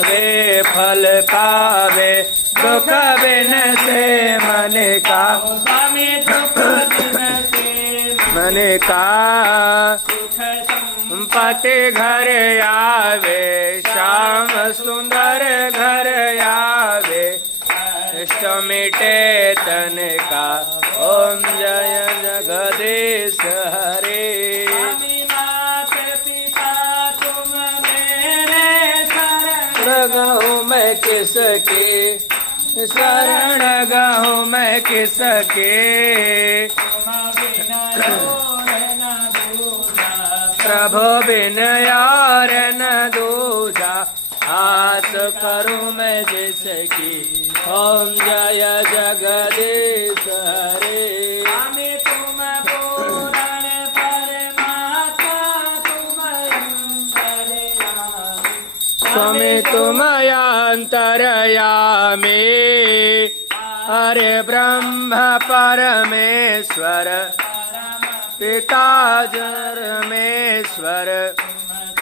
वे फल पावे दुख बिन से मन का स्वामी दुख बिन से मन का पति घर आवे श्याम सुंदर घर आवे इष्ट मिटे तन का ओम जय जगदीश हरे स्वामी मात पिता तुम मेरे शरण गहूँ मैं किसके शरण गहूँ मैं किसके तुम बिना और न दूजा प्रभु बिन यार न दूजा आस करूं मैं जिसकी ओम जय जगदीश हरे स्वामी तुम पूर्ण परमात्मा तुम अंतर्यामी स्वामी तुम अंतरयामी हरे ब्रह्म परमेश्वर पिता जरमेश्वर